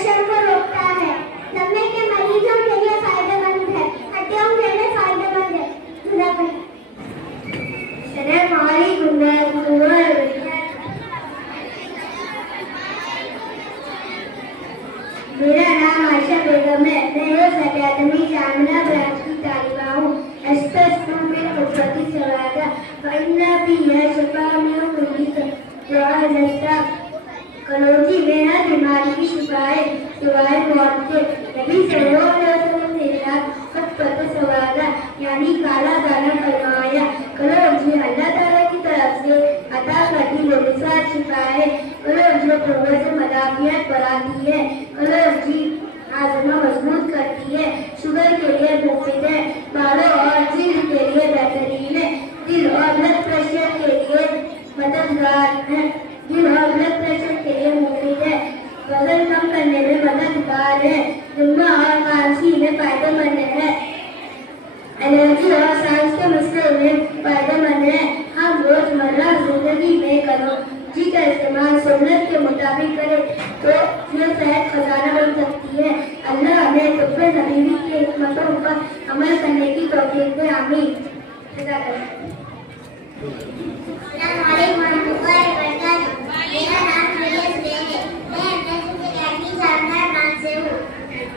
Pressure को रोकता है, दमे के मरीजों के लिए फायदेमंद है, हड्डियों के लिए फायदेमंद है। मेरा नाम आयशा बेगम है। मैं रोज अकेडमी जामिया ब्रांच की तालिबा हूँ। एस्पेक्ट में खुदपति सवादा वरना भी है शफा में पुलिस दुआ कलोजी में हर बीमारी की शिफाए दुआएं मौत से नबी सल्लल्लाहु अलैहि वसल्लम ने खुदपति सवादा यानी काला दाना फरमाया। कलोजी अल्लाह ताला की तरफ से अता करती बेमिसाल शिफाए। कलोजी प्रभु से मदाफियत बढ़ाती है। कलोजी हाजमा मजबूत करती है, शुगर के लिए मुफीद है, बालों और जिल्द के लिए बेहतरीन है, दिल और ब्लड प्रेशर के लिए मददगार है, दिल और ब्लड प्रेशर के लिए मुफीद है, वजन कम करने में मददगार है, जुम्मा और खांसी में फायदेमंद है, एलर्जी और सांस के मसले में फायदेमंद है। हम रोजमर्रा जिंदगी में कलौंजी का इस्तेमाल सुन्नत के मुताबिक करें तो ये सेहत खजाना बन सकती है। अल्लाह हमें तुब्बे नबी की हिकमतों पर अमल करने की तौफीक दे। आमीन। मेरा नाम है। मैं अकेडमी जामिया ब्रांच से हूँ।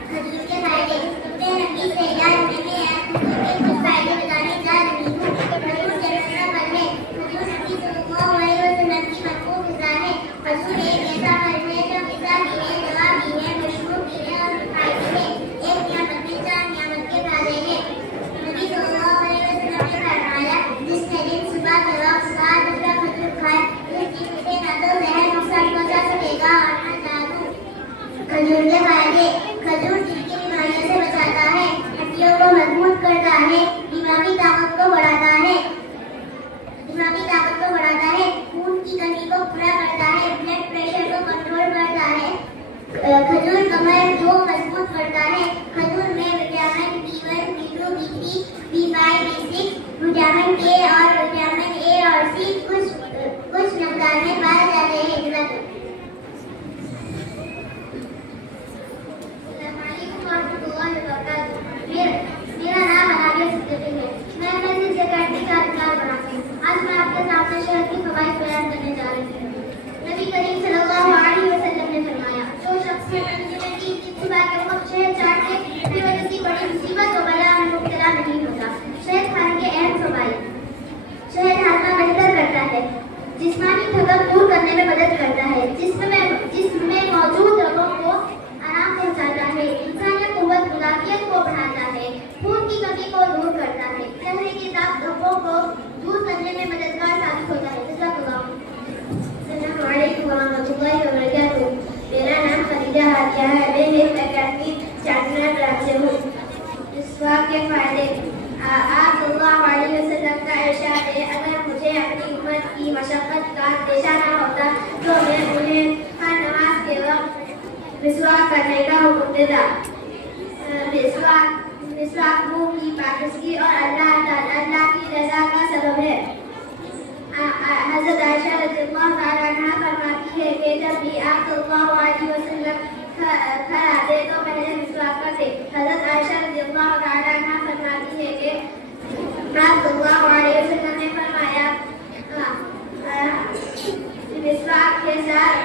खजूर के फायदे तुब्बे नबी से इलाज करने हैं, कुछ फायदे बताने जा रही हूँ। खजूर जन्नत का फल है। खजूर नबी सल्लल्लाहु अलैहि वसल्लम की मक़बूल ग़िज़ा है। खजूर एक ऐसा फल है जो ग़िज़ा भी है, दवा भी है, मशरूब भी है और फायदे है। एक नियामत भी चार नियामत के फायदे हैं। नबी सल्लल्लाहु अलैहि वसल्लम ने फरमाया, जिसने दिन सुबह के वक्त 7 टुकड़ा खजूर खाए उसकी पेट न तो जहर नुकसान पहुंचा सकेगा और न जादू। खजूर के फायदे खजूर दिल की बीमारियों से बचाता है, हड्डियों को मजबूत करता है, दिमागी ताकत को बढ़ाता है, खून की कमी को पूरा करता है, ब्लड प्रेशर को कंट्रोल करता है। खजूर कमर को मजबूत करता है। खजूर में vitamin B1, B2, B3, B5, B6, vitamin K और विटामिन A और C कुछ मकदार में पाए जाते हैं। मेरा नाम अनाबिया सिद्दीकी है। मैं मस्जिद अकेडमी का इख्तियार बनाती हूँ। आज मैं आपके सामने शहद की फवाइद बयान करने जा रही हूँ। नबी करीम सल्लल्लाहु अलैहि वसल्लम ने फरमाया, जो शख्स की सुबह के वक्त शहद चाटने की वजह से बड़ी मुसीबत और बला में मुब्तला नहीं होता। शहद खाने के अहम फवाइद। शहद हाजमा बेहतर करता है, जिस्मानी थकान दूर करने में मदद करता है, जिस्म में मौजूद रगों को आराम पहुंचाता है, इंसानी कुव्वत मुलाकियत को बढ़ाता है, खून की कमी को दूर करता है, चेहरे के दाग धब्बों को दूर करने में मददगार साबित होता है। अस्सलामु अलैकुम वरहमतुल्लाहि वबरकातुहू। मेरा नाम खदीजा हादिया है। मैं हिफ्ज़ अकेडमी जामिया ब्रांच से हूँ। मिसवाक के फायदे आप सल्लल्लाहु अलैहि वसल्लम का इरशाद है, अगर मुझे अपनी उम्मत की मशक्क़त का अंदेशा न होता तो मैं उन्हें हर नमाज के वक्त मिसवाक करने का हुक्म देता। मिसवाक मुंह की पाकिज़गी और अल्लाह की रज़ा का सबब है। हज़रत आयशा रज़ियल्लाहु तआला अन्हा फरमाती है कि जब भी आप सल्लल्लाहु अलैहि वसल्लम घर आते तो पहले मिसवाक करते। हज़रत आयशा रज़ियल्लाहु तआला अन्हा फरमाती है कि आप सल्लल्लाहु अलैहि वसल्लम ने फरमाया, मिसवाक के साथ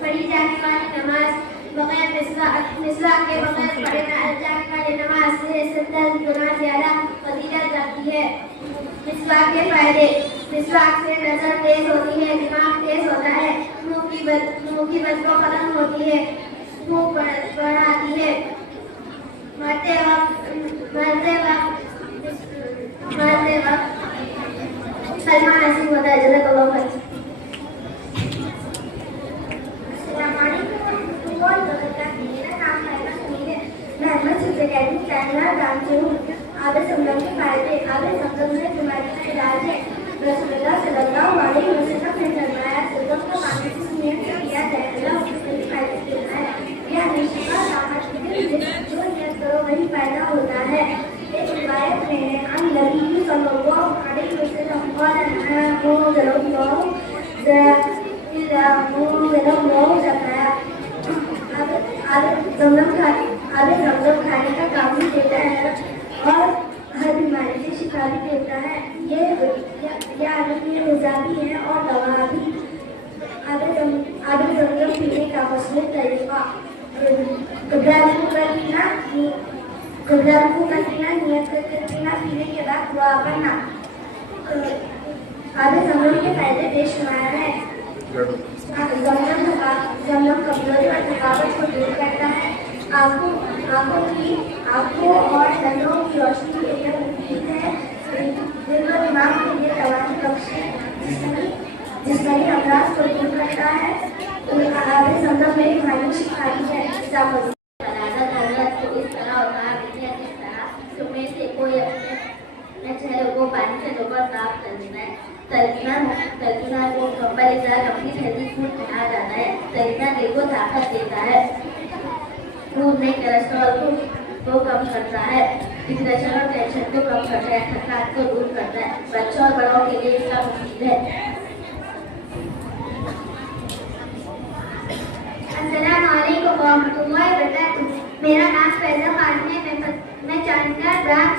पढ़ी जाने वाली नमाज बगैर मिसवाक के बगैर पढ़े जाने वाली नमाज से 70 गुना ज्यादा फजीलत रखती है। मिसवाक के फायदे मिसवाक से नजर तेज होती है, दिमाग तेज होता है, मुंह की बदबू खत्म होती है, मुंह बढ़ाती है, मरते वक्त सलमा नसीब होता है। जज़ाकल्लाहु खैर। आधे समझम के फायदे आधे समझम से बीमारी का इलाज है। रसूलुल्लाह सल्लल्लाहु अलैहि वसल्लम ने फरमाया, समझम को पानी से नियत किया जाएगा उसके फायदे देता है। यह हमेशा राहत के लिए जो नियत करो वही फायदा होता है। एक रिवायत में है अन नबी सल्लल्लाहु अलैहि वसल्लम क़ाल अल्लाहु ज़करा ये तरीका कब्र को करना नियत करना पीने के बाद दुआ करना। आधे जमजम के फायदे बेशुमार हैं। जमजम कमजोरी और थकावट को दूर करता है। आंखों और नजरों की रोशनी के लिए मुफीद है। दिल और दिमाग के लिए तवाज़ुन बख्श है। जिस्मानी अमराज को दूर करता है। आधे जमजम मेरी भाई सिखाती है। तो इस तरह होता है जिस तरह तुम्हें से कोई अपने चेहरे को पानी से धोकर साफ कर देना है। तलकीना को मुकम्मल इजरा अपनी हेल्दी फूड कहा जाता है। तलकीना दिल को ताकत देता है। दूध में कोलेस्ट्रॉल को कम करता है। डिप्रेशन और टेंशन को कम करता है। थकान को दूर करता है। बच्चों और बड़ों के लिए इसका मुफीद है। अस्सलामु अलैकुम व रहमतुल्लाहि व बरकातुहू। मेरा नाम फैज़ा खानम है। मैं चांदीनाथ ब्रांच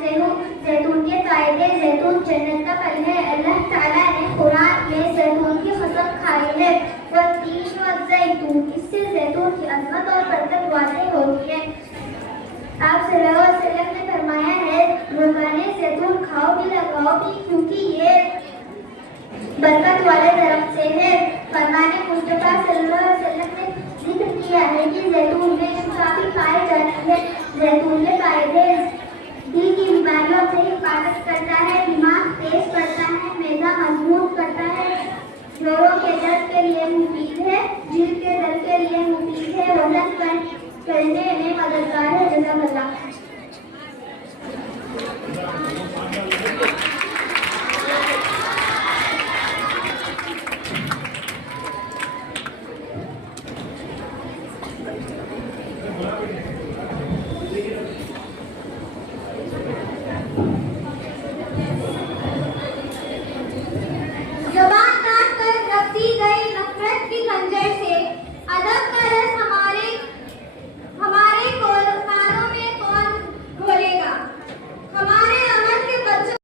से हूँ। जैतून के फायदे। जैतून जन्नत का फल है। अल्लाह ताला ने कुरान में जैतून की कसम खाई है। वो तीन और जैतून, इससे जैतून की अजमत और बरकत वाज़ेह होती है। आप सल्लल्लाहु अलैहि वसल्लम ने फरमाया है, रोज़ाना जैतून खाओ भी लगाओ भी, क्योंकि ये बरकत वाले दरख्त से है। फरमाने मुस्तफा सल्लल्लाहु अलैहि वसल्लम ने जिक्र किया है कि जैतून में शिफा भी पाई जाती है। जैतून में फायदे दिल की बीमारियों से हिफाजत करता है। दिमाग तेज करता है। मैदा मजबूत करता है। जोड़ों के दर्द के लिए मुफीद है। जिल्द के दर्द के लिए मुफीद है। वजन करने में मददगार है। जज़ाकल्लाह।